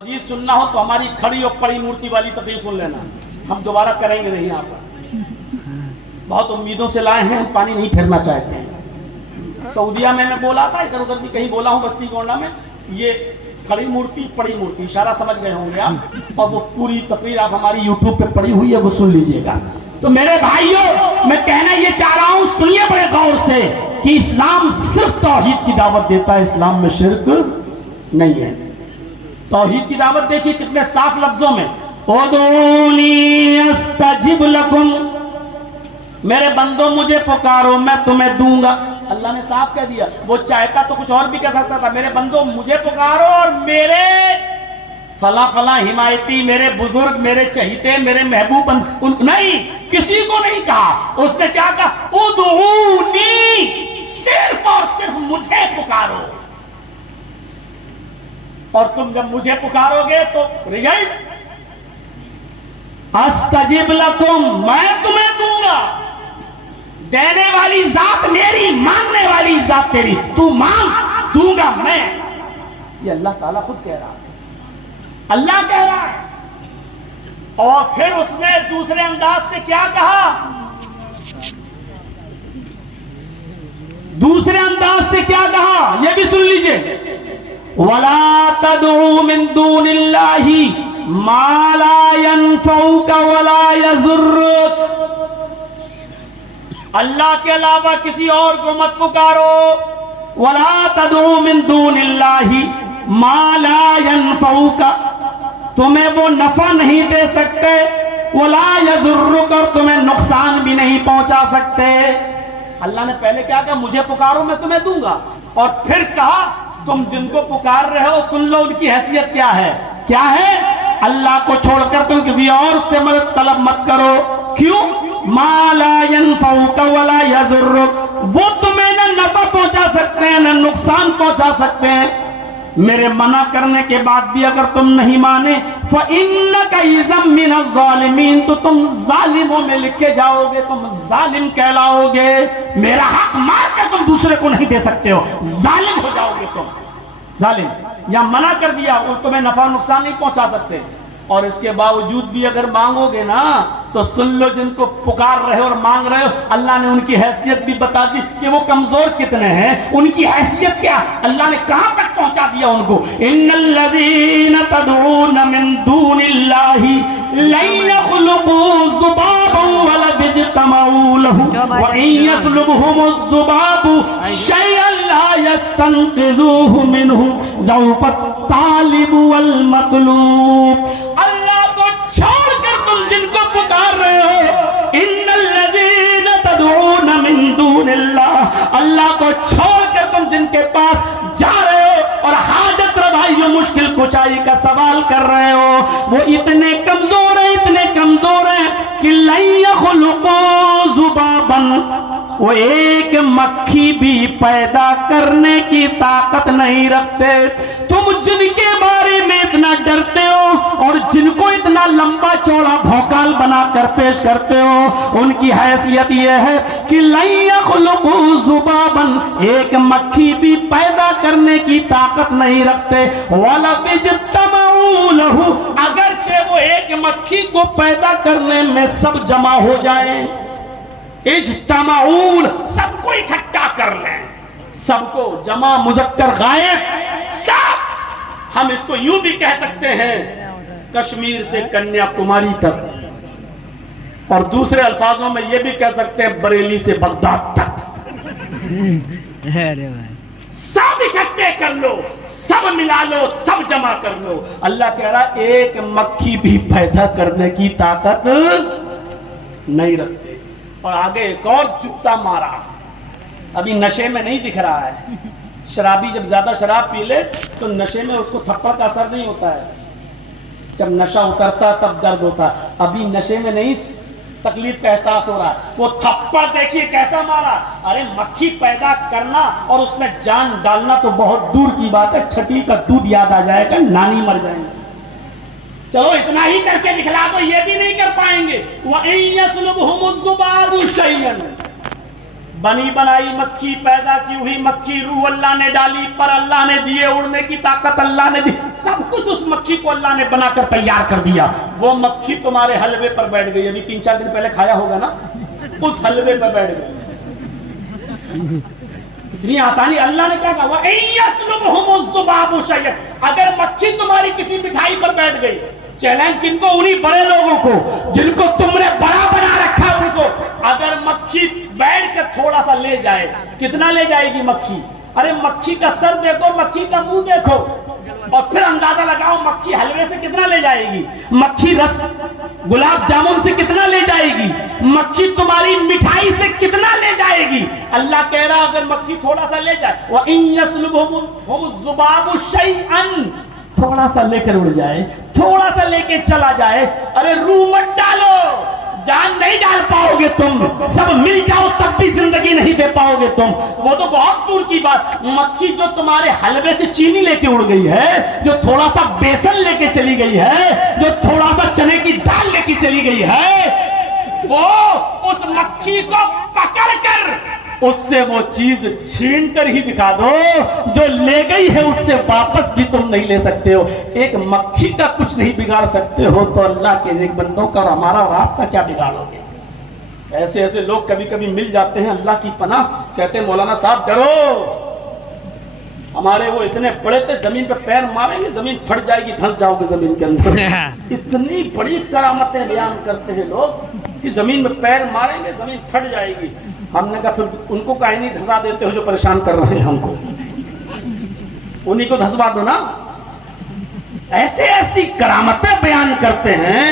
मजीद सुनना हो तो हमारी खड़ी और पड़ी मूर्ति वाली तकरीर सुन लेना। हम दोबारा करेंगे नहीं यहाँ पर। बहुत उम्मीदों से लाए हैं, हम पानी नहीं फेरना चाहते हैं। सऊदिया में मैं बोला था, इधर उधर भी कहीं बोला हूँ, बस्ती गोंडा में। ये खड़ी मूर्ति पड़ी मूर्ति इशारा समझ गए होंगे आप, और वो पूरी तकरीर आप हमारी यूट्यूब पे पड़ी हुई है, वो सुन लीजिएगा। तो मेरे भाइयों, मैं कहना ये चाह रहा हूँ, सुनिए बड़े गौर से कि इस्लाम सिर्फ तौहीद की दावत देता है, इस्लाम में शिर्क नहीं है। तौहीद की दावत देखिए कितने साफ लफ्जों में, उदूनी अस्तजिब लकुम, मेरे बंदो मुझे पुकारो मैं तुम्हें दूंगा। अल्लाह ने साफ कह दिया। वो चाहता तो कुछ और भी कह सकता था, मेरे बंदो मुझे पुकारो और मेरे फला फला हिमायती, मेरे बुजुर्ग, मेरे चहीते, मेरे महबूब, नहीं, किसी को नहीं कहा। उसने क्या कहा? उदूनी, सिर्फ और सिर्फ मुझे पुकारो, और तुम जब मुझे पुकारोगे तो रिजल्ट अस्तजिब लकुम, मैं तुम्हें दूंगा। देने वाली जात मेरी, मांगने वाली जात तेरी। तू मांग, दूंगा मैं। ये अल्लाह ताला खुद कह रहा है, अल्लाह कह रहा है। और फिर उसने दूसरे अंदाज से क्या कहा? दूसरे अंदाज से क्या कहा, यह भी सुन लीजिए। वला तदउ मिन दूनिल्लाहि मा ला यनफउका वला यज़ुर्रुक, अल्लाह के अलावा किसी और को मत पुकारो। वला तदउ मिन दूनिल्लाहि मा ला यनफउका, तुम्हें वो नफा नहीं दे सकते, वला यज़ुर्रुक, और तुम्हें नुकसान भी नहीं पहुंचा सकते। अल्लाह ने पहले क्या कहा? मुझे पुकारो मैं तुम्हें दूंगा। और फिर कहा तुम जिनको पुकार रहे हो सुन लो उनकी हैसियत क्या है। क्या है? अल्लाह को छोड़कर तुम किसी और से मदद तलब मत करो। क्यों? मा ला यनफउका वला यज़ुर्रुक, वो तुम्हें न नफा पहुंचा सकते हैं न नुकसान पहुंचा सकते हैं। मेरे मना करने के बाद भी अगर तुम नहीं माने, फ़इन्नका इज़म मिनज़्ज़ालिमीन, तो तुम जालिमों में लिखे जाओगे, तुम जालिम कहलाओगे। मेरा हक मार कर तुम दूसरे को नहीं दे सकते हो, जालिम हो जाओगे तुम, जालिम। या मना कर दिया, और तुम्हें नफा नुकसान नहीं पहुंचा सकते, और इसके बावजूद भी अगर मांगोगे ना तो सुन लो, जिनको पुकार रहे हो और मांग रहे हो, अल्लाह ने उनकी हैसियत भी बता दी कि वो कमजोर कितने हैं, उनकी हैसियत क्या, अल्लाह ने कहां तक पहुंचा दिया उनको। इन्नल्लज़ीना तदऊन मिन दूनिल्लाहि लन यख़्लुक़ू ज़ुबाबन वला यज्तमऊ लहु व इन यस्लुबहुमुज़ ज़ुबाबु शयअन ला यस्तनक़िज़ूहु मिनहु ज़ौफ़त तालिब वल मतलूब। अल्लाह को छोड़कर तुम जिनको पुकार रहे हो, इन्नल्लज़ीना तदऊन मिन दूनिल्लाह, अल्लाह को छोड़कर तुम जिनके पास जा रहे हो और हाजत रवाई मुश्किल कुशाई का सवाल कर रहे हो, वो इतने कमजोर है, इतने कमजोर है कि लन यख़्लुक़ू ज़ुबाबन, वो एक मक्खी भी पैदा करने की ताकत नहीं रखते। तुम जिनके बारे में इतना डरते हो और जिनको इतना लंबा चौड़ा भौकाल बनाकर पेश करते हो, उनकी हैसियत यह है कि लन यख़्लुक़ू ज़ुबाबन, एक मक्खी भी पैदा करने की ताकत नहीं रखते। वला यज्तमऊ लहु, अगरचे वो एक मक्खी को पैदा करने में सब जमा हो जाए, इज्तमाऊन, सबको इकट्ठा कर लें, सबको जमा मुज़क्कर गायब सब। हम इसको यूं भी कह सकते हैं, कश्मीर से कन्याकुमारी तक, और दूसरे अल्फाजों में यह भी कह सकते हैं बरेली से बगदाद तक। सब इकट्ठे कर लो, सब मिला लो, सब जमा कर लो। अल्लाह कह रहा एक मक्खी भी पैदा करने की ताकत नहीं रखते। और आगे एक और जूता मारा, अभी नशे में नहीं दिख रहा है। शराबी जब ज्यादा शराब पी ले तो नशे में उसको थप्पड़ का असर नहीं होता है, जब नशा उतरता तब दर्द होता। अभी नशे में नहीं तकलीफ का एहसास हो रहा है। वो थप्पड़ देखिए कैसा मारा। अरे मक्खी पैदा करना और उसमें जान डालना तो बहुत दूर की बात है, छठी का दूध याद आ जाएगा, नानी मर जाएंगे। चलो इतना ही करके दिखला दो, ये भी नहीं कर पाएंगे। व इन यस्लुबहुमुज़ ज़ुबाबु शयअन, बनी बनाई मक्खी, पैदा की हुई मक्खी, रूह अल्लाह ने डाली, पर अल्लाह ने दिए, उड़ने की ताकत अल्लाह ने दी, सब कुछ उस मक्खी को अल्लाह ने बनाकर तैयार कर दिया। वो मक्खी तुम्हारे हलवे पर बैठ गई, अभी 3-4 दिन पहले खाया होगा ना, उस हलवे पर बैठ गई। इतनी आसानी अल्लाह ने क्या कहा, अगर मक्खी तुम्हारी किसी मिठाई पर बैठ गई, चैलेंज किनको, उन्हीं बड़े लोगों को जिनको तुमने बड़ा बना रखा, उनको अगर मक्खी बैठ कर थोड़ा सा ले जाए, कितना ले जाएगी मक्खी? अरे मक्खी का सर देखो, मक्खी का मुंह देखो, और फिर अंदाजा लगाओ मक्खी हलवे से कितना ले जाएगी, मक्खी रस गुलाब जामुन से कितना ले जाएगी, मक्खी तुम्हारी मिठाई से कितना ले जाएगी। अल्लाह कह रहा अगर मक्खी थोड़ा सा ले जाए, वह इन यस्लुबहुमुज़्ज़ुबाबु शैअन, थोड़ा सा लेकर उड़ जाए, थोड़ा सा लेके चला जाए, अरे रूह मत डालो, जान नहीं डाल पाओगे तुम, सब मिल जाओ तब भी जिंदगी नहीं दे पाओगे तुम, वो तो बहुत दूर की बात। मक्खी जो तुम्हारे हलवे से चीनी लेके उड़ गई है, जो थोड़ा सा बेसन लेके चली गई है, जो थोड़ा सा चने की दाल लेके चली गई है, वो उस मक्खी को पकड़ कर उससे वो चीज छीन कर ही दिखा दो, जो ले गई है उससे वापस भी तुम नहीं ले सकते हो। एक मक्खी का कुछ नहीं बिगाड़ सकते हो, तो अल्लाह के नेक बंदों का और हमारा और आपका क्या बिगाड़ोगे। ऐसे ऐसे लोग कभी कभी मिल जाते हैं, अल्लाह की पनाह, कहते हैं मौलाना साहब डरो, हमारे वो इतने बड़े थे, जमीन पे पैर मारेंगे जमीन फट जाएगी, धंस जाओगे जमीन के अंदर। इतनी बड़ी करामतें बयान करते हैं लोग कि जमीन में पैर मारेंगे जमीन फट जाएगी। हमने कहा फिर उनको काहे नहीं धंसा देते हो जो परेशान कर रहे हैं हमको, उन्हीं को धंसवा दो ना। ऐसे ऐसी करामतें बयान करते हैं।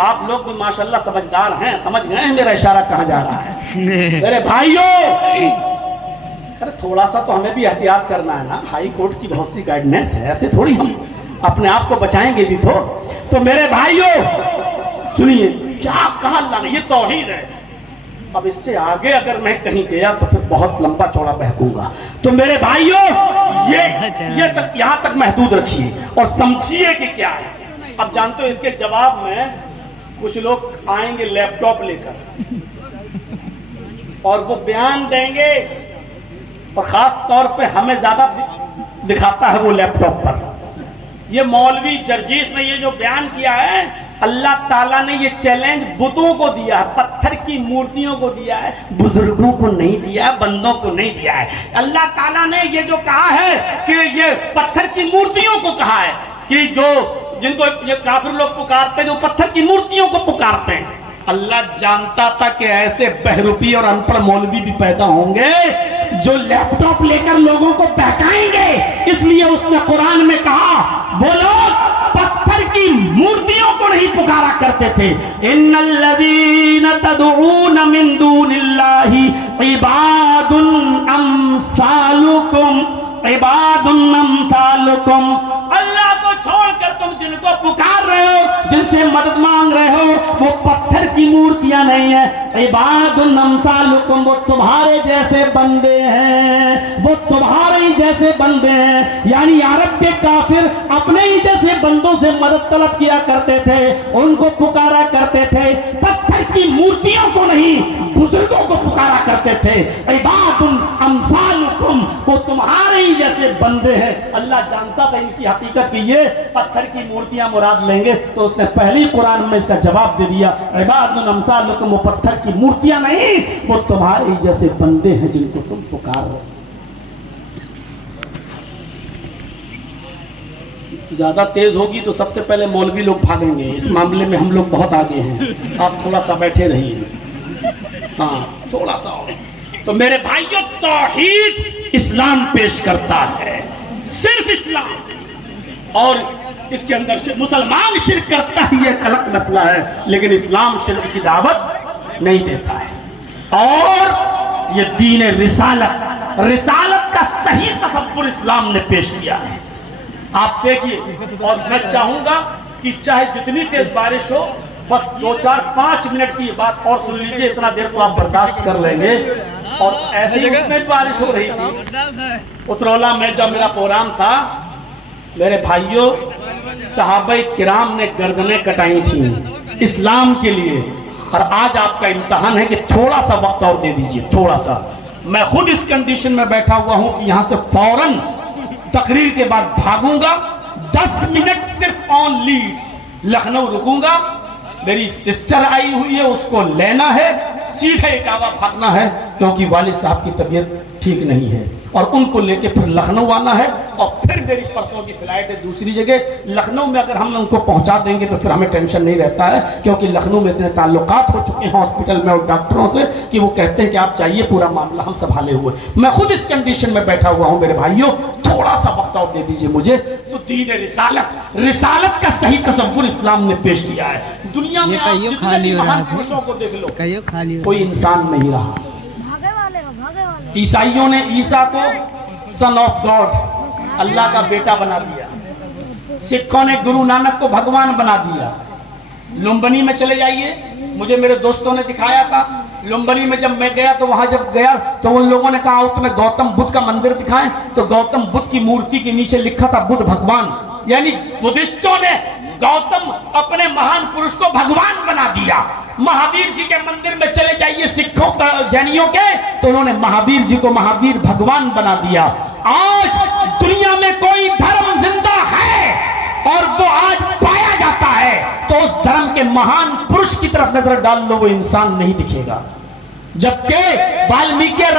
आप लोग भी माशाल्लाह समझदार हैं, समझ गए हैं मेरा इशारा कहाँ जा रहा है। मेरे भाइयों, अरे थोड़ा सा तो हमें भी एहतियात करना है ना, हाई कोर्ट की बहुत सी गाइडेंस है, ऐसे थोड़ी हम अपने आप को बचाएंगे भी तो मेरे भाइयों सुनिए क्या कहा अल्लाह ने, ये तौहीद है। अब इससे आगे अगर मैं कहीं गया तो फिर बहुत लंबा चौड़ा बहकूंगा, तो मेरे भाइयों ये तक यहाँ तक महदूद रखिए और समझिए कि क्या है। अब जानते हो इसके जवाब में कुछ लोग आएंगे लैपटॉप लेकर और वो बयान देंगे, और खास तौर पे हमें ज्यादा दिखाता है वो लैपटॉप पर। ये मौलवी जर्जीस ने ये जो बयान किया है, अल्लाह ताला ने ये चैलेंज बुतों को दिया है, पत्थर की मूर्तियों को दिया है, बुजुर्गों को नहीं दिया है, बंदों को नहीं दिया है। अल्लाह ताला ने ये जो कहा है कि ये पत्थर की मूर्तियों को कहा है कि जो जिनको ये काफिर लोग पुकारते हैं, जो पत्थर की मूर्तियों को पुकारते हैं, अल्लाह जानता था कि ऐसे बहरूपी और अनपढ़ मौलवी भी पैदा होंगे जो लैपटॉप लेकर लोगों को बहकाएंगे। इसलिए उसने कुरान में कहा वो लोग पत्थर की मूर्तियों को नहीं पुकारा करते थे। इन्नल्लज़ीना तदऊन मिन दूनिल्लाहि इबादुन अम्सालुकुम, इबादुन अम्सालुकुम। अल्लाह को छोड़कर तुम जिनको पुकार रहे हो, जिनसे मदद मांग रहे हो, वो पत्थर की मूर्तियां नहीं है। इबादुन अम्सालुकुम, वो तुम्हारे जैसे बंदे हैं, वो तुम्हारे ही जैसे बंदे हैं। यानी अरब के काफिर अपने ही जैसे बंदों से मदद तलब किया करते थे, उनको पुकारा करते थे, पत्थर की मूर्तियों को नहीं, बुजुर्गों को पुकारा करते थे। इबादुन अम्सालुकुम, वो तुम्हारे ही जैसे बंदे हैं। अल्लाह जानता था इनकी हकीकत की ये पत्थर की मूर्तियां मुराद लेंगे, तो उसने पहले ही कुरान में इसका जवाब दे दिया, इबादुन अम्सालुकुम, वो पत्थर की मूर्तियां नहीं, वो तुम्हारे ही जैसे बंदे हैं जिनको तुम पुकार रहे हो। ज्यादा तेज होगी तो सबसे पहले मौलवी लोग भागेंगे, इस मामले में हम लोग बहुत आगे हैं, आप थोड़ा सा बैठे रहिए। हाँ थोड़ा सा और। तो मेरे भाइयों, तौहीद इस्लाम पेश करता है, सिर्फ इस्लाम, और इसके अंदर मुसलमान शिर्क करता ही एक अलग मसला है, लेकिन इस्लाम शिर्क की दावत नहीं देता है। और ये दीन रिसालत, रिसालत का सही तसव्वुर इस्लाम ने पेश किया है। आप देखिए, और मैं चाहूंगा कि चाहे जितनी तेज बारिश हो, बस 2-4-5 मिनट की बात और सुन लीजिए, इतना देर तो आप बर्दाश्त कर लेंगे। और ऐसी उसमें बारिश हो रही थी उतरौला में, जब मेरा प्रोग्राम था, मेरे भाइयों, सहाबाए किराम ने गर्दनें कटाई थी इस्लाम के लिए। और आज आपका इम्तिहान है कि थोड़ा सा वक्त और दे दीजिए, थोड़ा सा। मैं खुद इस कंडीशन में बैठा हुआ हूं कि यहां से फौरन तकरीर के बाद भागूंगा, 10 मिनट सिर्फ ऑन लीड लखनऊ रुकूंगा। मेरी सिस्टर आई हुई है, उसको लेना है, सीधे इटावा भागना है, क्योंकि वालिद साहब की तबीयत ठीक नहीं है और उनको लेके फिर लखनऊ आना है। और फिर मेरी परसों की फ्लाइट है दूसरी जगह। लखनऊ में अगर हम उनको पहुंचा देंगे तो फिर हमें टेंशन नहीं रहता है, क्योंकि लखनऊ में इतने ताल्लुकात हो चुके हैं हॉस्पिटल में और डॉक्टरों से कि वो कहते हैं कि आप चाहिए, पूरा मामला हम संभाले हुए। मैं खुद इस कंडीशन में बैठा हुआ हूं। मेरे भाइयों, थोड़ा सा वक्त और दे दीजिए मुझे। तो दीन रिसालत का सही तसव्वुर इस्लाम ने पेश किया है। दुनिया में आप जितने भी महान पुरुषों को देख लो, कोई इंसान नहीं रहा। ईसाइयों ने ईसा को सन ऑफ गॉड, अल्लाह का बेटा बना दिया। सिखों ने गुरु नानक को भगवान बना दिया। लुम्बिनी में चले जाइए, मुझे मेरे दोस्तों ने दिखाया था। लुम्बिनी में जब मैं गया तो वहां जब गया तो उन लोगों ने कहा तुम्हें गौतम बुद्ध का मंदिर दिखाएं, तो गौतम बुद्ध की मूर्ति के नीचे लिखा था बुद्ध भगवान। यानी बुद्धिस्टों ने गौतम अपने महान पुरुष को भगवान बना दिया। महावीर जी के मंदिर में चले जाइए सिखों का, जैनियों के, तो उन्होंने महावीर जी को महावीर भगवान बना दिया। आज दुनिया में कोई धर्म जिंदा है और वो आज पाया जाता है तो उस धर्म के महान पुरुष की तरफ नजर डाल लो, वो इंसान नहीं दिखेगा। जबकि वाल्मीकि